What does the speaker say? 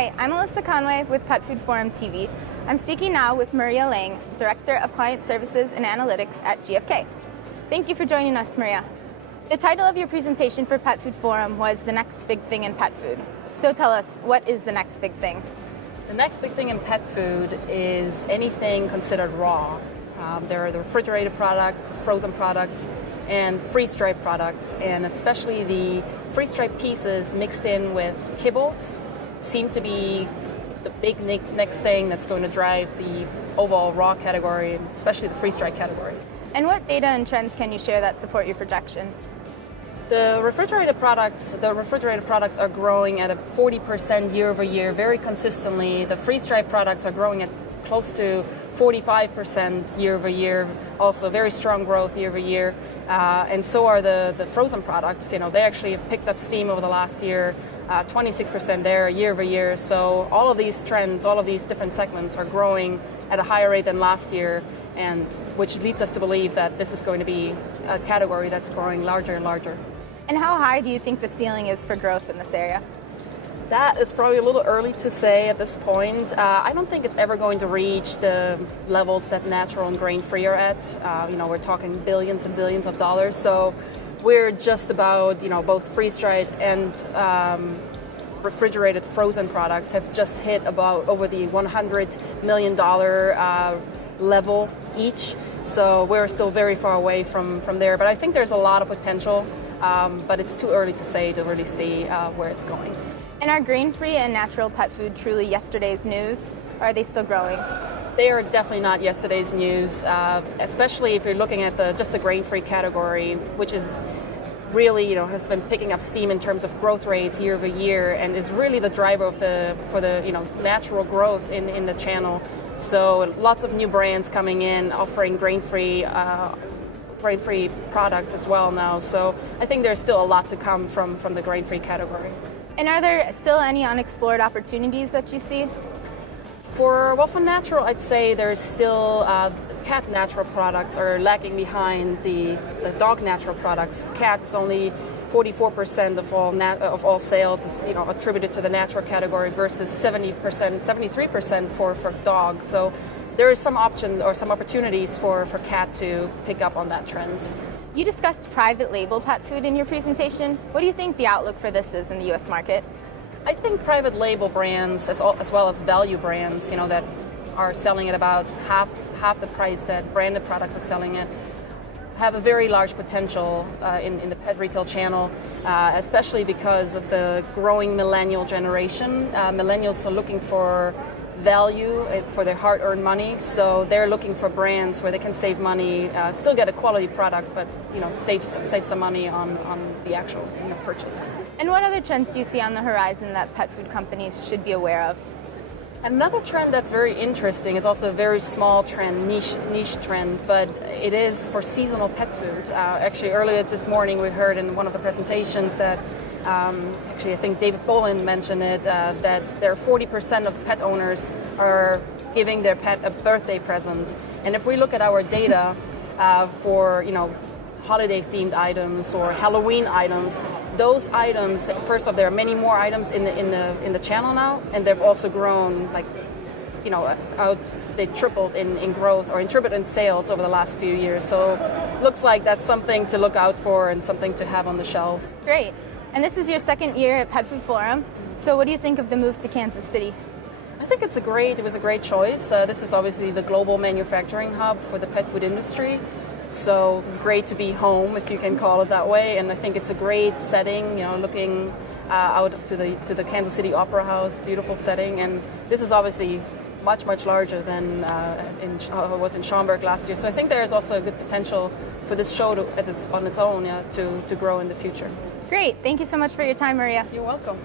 Hi, I'm Alyssa Conway with Pet Food Forum TV. I'm speaking now with Maria Lange, Director of Client Services and Analytics at GfK. Thank you for joining us, Maria. The title of your presentation for Pet Food Forum was The Next Big Thing in Pet Food. So tell us, what is the next big thing? The next big thing in pet food is anything considered raw. There are the refrigerated products, frozen products, and freeze-dried products, and especially the freeze-dried pieces mixed in with kibbles seem to be the big next thing that's going to drive the overall raw category, especially the freeze-dried category. And what data and trends can you share that support your projection? The refrigerated products are growing at a 40% year over year, very consistently. The freeze-dried products are growing at close to 45% year over year, also very strong growth year over year. And so are the frozen products. They actually have picked up steam over the last year, 26% there year over year. So all of these trends, all of these different segments are growing at a higher rate than last year, and which leads us to believe that this is going to be a category that's growing larger and larger. And how high do you think the ceiling is for growth in this area? That is probably a little early to say at this point. I don't think it's ever going to reach the levels that natural and grain-free are at. We're talking billions and billions of dollars. So we're just about, both freeze-dried and refrigerated frozen products have just hit about over the $100 million level each. So we're still very far away from there. But I think there's a lot of potential, but it's too early to say to really see where it's going. And are grain-free and natural pet food truly yesterday's news, or are they still growing? They are definitely not yesterday's news, especially if you're looking at just the grain-free category, which is really, has been picking up steam in terms of growth rates year over year, and is really the driver for the natural growth in the channel. So lots of new brands coming in, offering grain-free products as well now. So I think there's still a lot to come from the grain-free category. And are there still any unexplored opportunities that you see? For natural, I'd say there's still cat natural products are lagging behind the dog natural products. Cat is only 44% of all sales, attributed to the natural category versus 73% for dog. So there is some options or some opportunities for cat to pick up on that trend. You discussed private label pet food in your presentation. What do you think the outlook for this is in the U.S. market? I think private label brands, as well as value brands, that are selling at about half the price that branded products are selling at, have a very large potential in the pet retail channel, especially because of the growing millennial generation. Millennials are looking for value for their hard-earned money, so they're looking for brands where they can save money, still get a quality product, but save some money on the actual purchase. And what other trends do you see on the horizon that pet food companies should be aware of? Another trend that's very interesting is also a very small trend, niche trend, but it is for seasonal pet food. Actually, earlier this morning we heard in one of the presentations that I think David Bolin mentioned it, that there are 40% of pet owners are giving their pet a birthday present. And if we look at our data for holiday-themed items or Halloween items, those items, first off, there are many more items in the channel now, and they've also grown they tripled in growth or tripled in sales over the last few years. So looks like that's something to look out for and something to have on the shelf. Great. And this is your second year at Pet Food Forum. So what do you think of the move to Kansas City? I think it was a great choice. This is obviously the global manufacturing hub for the pet food industry. So it's great to be home, if you can call it that way. And I think it's a great setting, looking out to the Kansas City Opera House, beautiful setting. And this is obviously much, much larger than it was in Schaumburg last year. So I think there is also a good potential for this show on its own to grow in the future. Great. Thank you so much for your time, Maria. You're welcome.